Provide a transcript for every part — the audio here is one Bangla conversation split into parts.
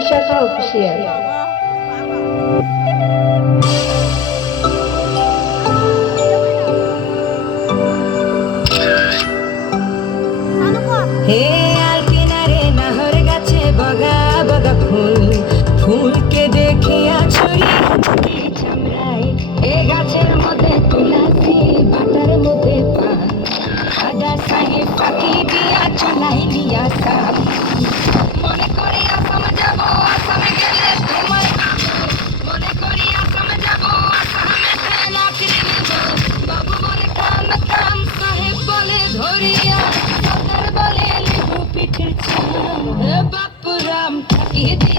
বিশাখা অফিসিয়াল আর নাহর গাছে বগা ফুল। ফুলকে দেখিয়া চামড়ায় এ গাছের মধ্যে মধ্যে পাখি দিয়া চলাই দিয়া it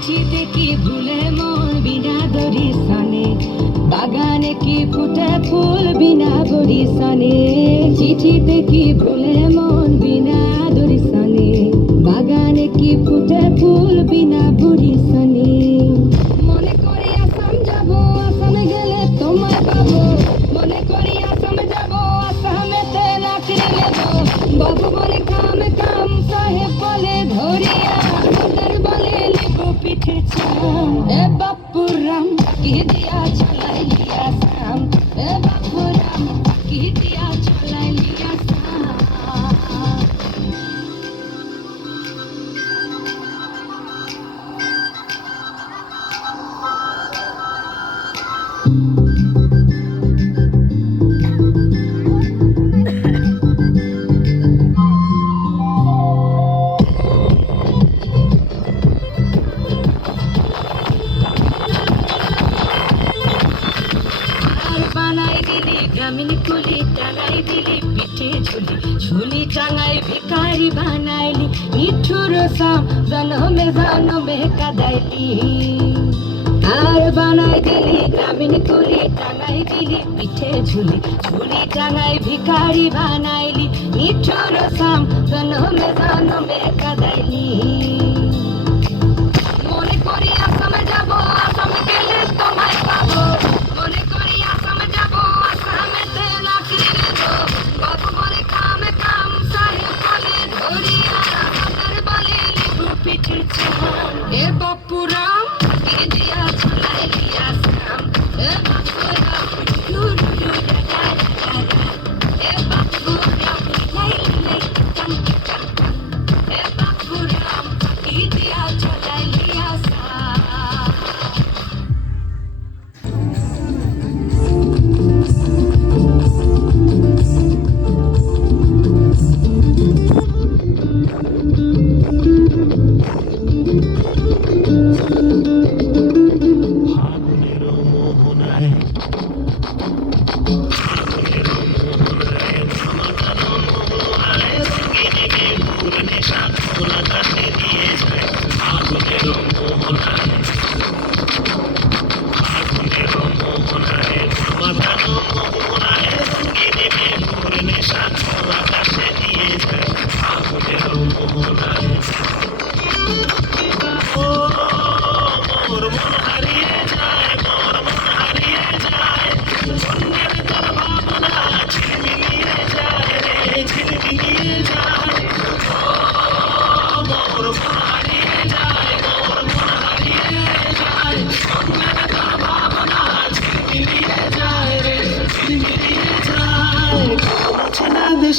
আর দেখি, ভুলে মন বিনা দরি সনে। বাগানে কি ফুটে ফুল বিনা বরি সনে। চিঠিতে কি ভুলে কি দিয়া চলাই লিয়া সাম এ বাপুরাম কি দিয়া চলাই লিয়া সাম আর গ্রামীণ কুলি টাঙাই দিলি পিঠে ঝুলি ঝুলি টাঙাই ভিকারি বানাইলি, নিঠুর সাম জনমে জনমে কাদাইলি। আর বানাই দিলি গ্রামীণ কুলি টাঙাই দিলি পিঠে ঝুলি ঝুলি টাঙাই ভিকারি বানাইলি, নিঠুর সাম জনমে জনমে কাদাইলি।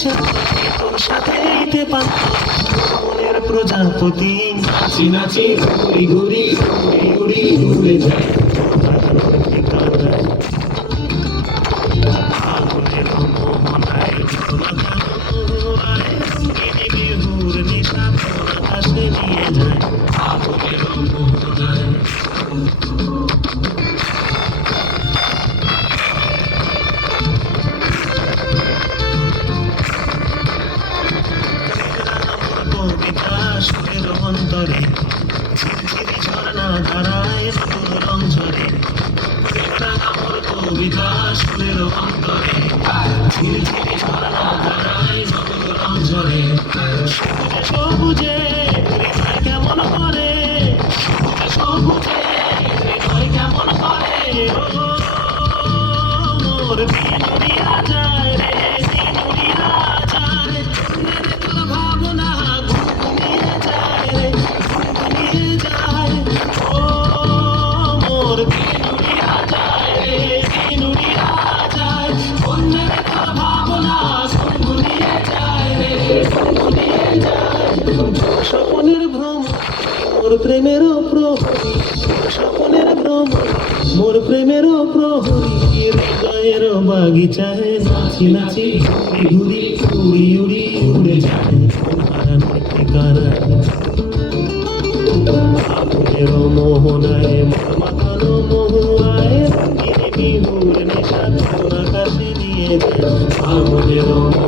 দেশে তোর সাথে দিতে পারতাম মনের প্রজাপতি। নাচি নাচি ঘুরি ঘুরি ঘুরে যায়। কবিতা সুরের অন্তরে ঝিরঝিরি ঝর্ণা ধারায় রং ঝরে সবুজে স্বপ্নের ভ্রম, মোর প্রেমের প্রহরী। স্বপ্নের ভ্রম, মোর প্রেমের প্রহরী। হৃদয়ের বাগিচায় নাচি নাচি ঘুরি উড়ি উড়ি, উড়ে যায় ঠিকানা আকাশে নিয়ে যায়